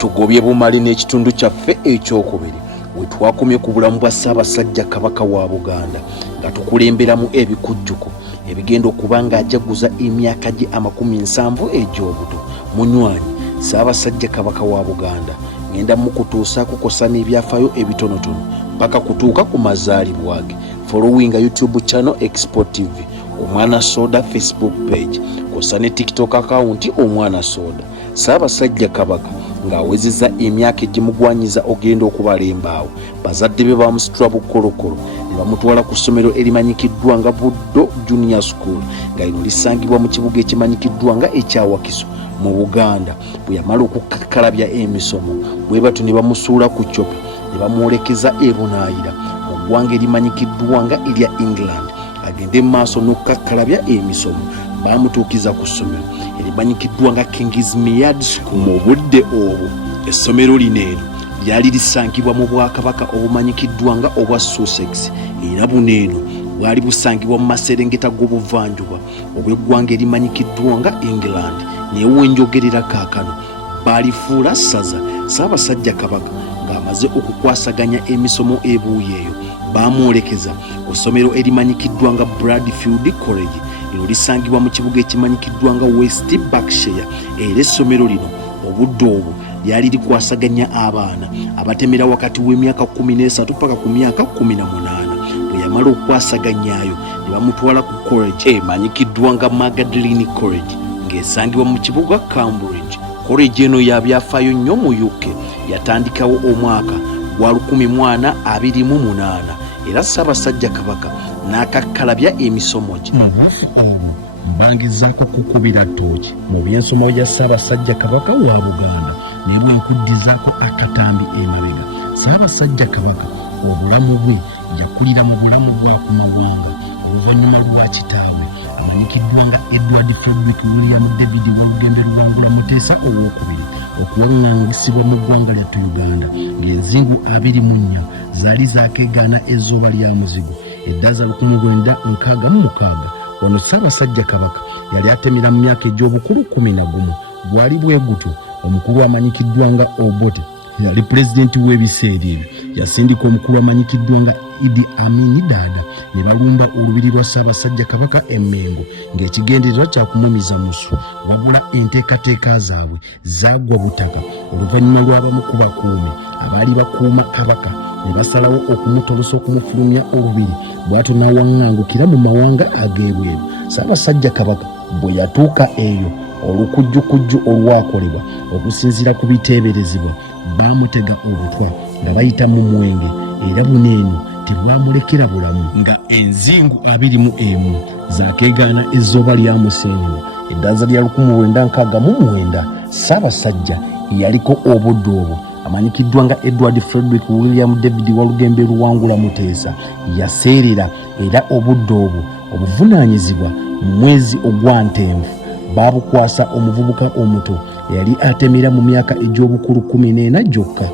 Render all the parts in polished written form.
tugobye bumali n'ekitundu kyaffe ekyokubiri we twakomye ku bulamu bwa Ssaabasajja Kabaka wa Buganda nga tukulemberamu ebikujjuko ebigenda okuba ng'ajaguza emyaka gye 70 egy'obuto. Munywanyi Ssaabasajja Kabaka wa Buganda ngenda mukutuusa kukosa n'ebyafaayo ebitonotono paka kutuuka ku mazaalibwa ge. Following YouTube channel Export TV, Omwana Soda Facebook page, kosa ne TikTok account Omwana Soda. Ssaabasajja Kabaka ng'awezezza emyaka egimugwanyiza ogenda okubalembaawo bazadde be bamusitula bukolokolo ne bamutwala ku ssomero erimanyikiddwa nga Buddo Junior School nga lino lisangibwa mu kibuga ekimanyikiddwa nga ekya Wakiso mu Buganda. Bwe yamala okukakkalabya emisomo bwe batyo ne bamusuula ku Chope ne bamwolekeza e Bunaayira mu ggwanga erimanyikiddwa nga erya England agende mu maaso n'okukakkalabya emisomo. Bamutuukiza ku ssomero erimanyikiddwa nga King's Myard School. Mu budde obwo essomero lino eno lyali lisangibwa mu Bwakabaka obumanyikiddwa nga obwa Sussex era buno eno bwali busangibwa mu maserengeta g'obuvanjuba obw'eggwanga erimanyikiddwa nga England. Naye wenjogerera kaakano baalifuula ssaza. Ssaabasajja Kabaka ng'amaze okukwasaganya emisomo ebuuyi eyo baamwolekeza ku ssomero erimanyikiddwa nga Bradfield College lino lisangibwa mu kibuga ekimanyikiddwa nga West Berkshire. Era essomero lino obudde obwo lyali likwasaganya abaana abatemera wakati w'emyaka 13 paka ku myaka 18. Bwe yamala okwasaganyayo ne bamutwala ku college emanyikiddwa nga Magdalene College ng'esangibwa mu kibuga Cambridge. College eno yabyafaayo nnyo mu UK, yatandikawo omwaka gwa 1828 era Ssaabasajja Kabaka n'akakkalabya emisomo gye. Mbangizaako kukubira ttooki mu by'ensoma bya Ssaabasajja Kabaka wa Buganda ne bwenkuddizaako akatambi emabega. Ssaabasajja Kabaka obulamu bwe yakulira mu bulamu bwa ku mawanga oluvannyuma lwa kitaawe amanyikiddwa nga Edward Frederick William David Walugembe Luwangula Muteesa owookubiri okuwaŋŋangisibwa mu ggwanga lyattu Uganda ng'enzingu 24 zaali zaakeegaana ezzooba lya muzigo eddaza 1966. Wano Ssaabasajja Kabaka yali atemera mu myaka egy'obukulu 11. Gwali bwe gutyo omukulu amanyikiddwa nga Obote yali pulezidenti w'ebiseera ebyo yasindika omukulu amanyikiddwa nga Idi Amin Dada ne balumba olubiri lwa Ssaabasajja Kabaka e Mengo ng'ekigendererwa kya kumumiza musu wabula enteekateeka zaabwe zaagwa butaka oluvannyuma lw'abamu ku bakuumi abaali bakuuma Kabaka ne basalawo okumutolosa okumufulumya olubiri bw'atyo n'awaŋŋangukira mu mawanga ag'ebweru. Ssaabasajja Kabaka bwe yatuuka eyo olukujjukujju olwakolebwa okusinziira ku biteeberezebwa baamutega obutwa nga bayita mu mwenge era buneeno tebwamulekera bulamu nga enzingu 21 zaakeegaana ezzooba lya Musenyu eddaza lya 1969. Ssaabasajja yaliko obudde obwo amanyikiddwa nga Edward Frederick William David Walugembe Luwangula Muteesa yaseerera era obudde obwo obuvunaanyizibwa mu mwezi ogwa Ntenvu baabukwasa omuvubuka omuto yali atemera mu myaka egy'obukulu 14 gyokka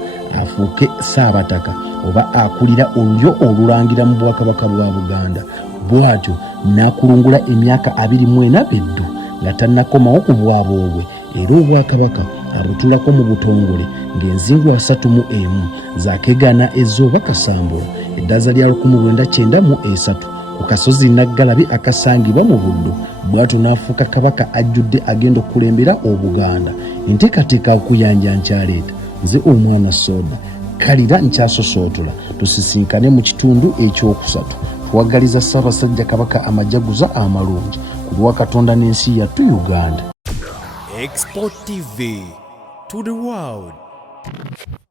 afuuke Ssaabataka oba akulira olulyo olulangira mu Bwakabaka bwa Buganda. Bw'atyo n'akulungula emyaka 24 beddu nga tannakomawo ku bwabo obwe era Obwakabaka abutulako mu butongole ng'enzingu 31 zaakeegaana ezzooba Kasambula eddaza lya 1993 ku kasozi Naggalabi akasangibwa mu Buddo. Bw'atyo n'afuuka Kabaka ajjudde agenda okukulembera Obuganda. Enteekateeka okuyanja nkyaleeta nze Omwana Soda kalira nkyasosootola tusisinkane mu kitundu ekyokusatu. Tuwagaliza Ssaabasajja Kabaka amajaguza amalungi ku lwa Katonda n'ensi yattu Uganda. Export TV to the world.